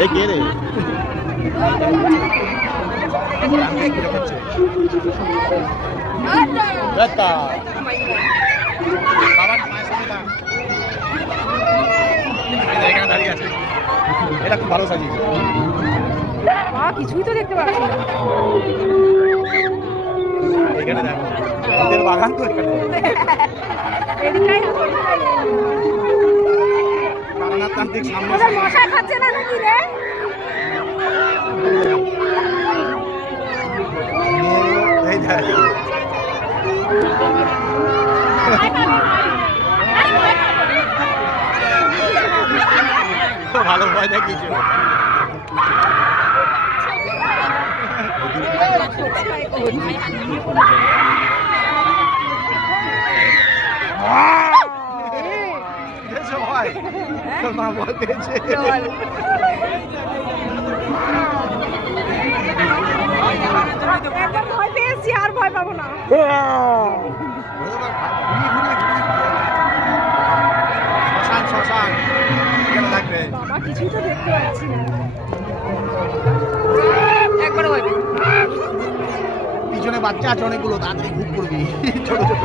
এই কে রে? এটা খুব ভালো সাজিয়েছে। কিছুই তো দেখতে পাচ্ছি না। এখানে দেখো ওদের বাগান তো এখানে। তারানাথতান্ত্রিক সামনে মশা খাচ্ছে না নাকি রে? এই দেখ ভালো ভয় দেখিয়েছে। ভয় পেয়েছে। ভয় পেয়েছি, আর ভয় পাবো না। শ্মশান শ্মশান এখানে থাকবে। বাবা কিছুই তো দেখতে পাচ্ছি না। একবার ভয় পেয়েছি। পিছনে বাচ্চা আছে অনেকগুলো, তাড়াতাড়ি ঘুম করবি ছোট ছোট।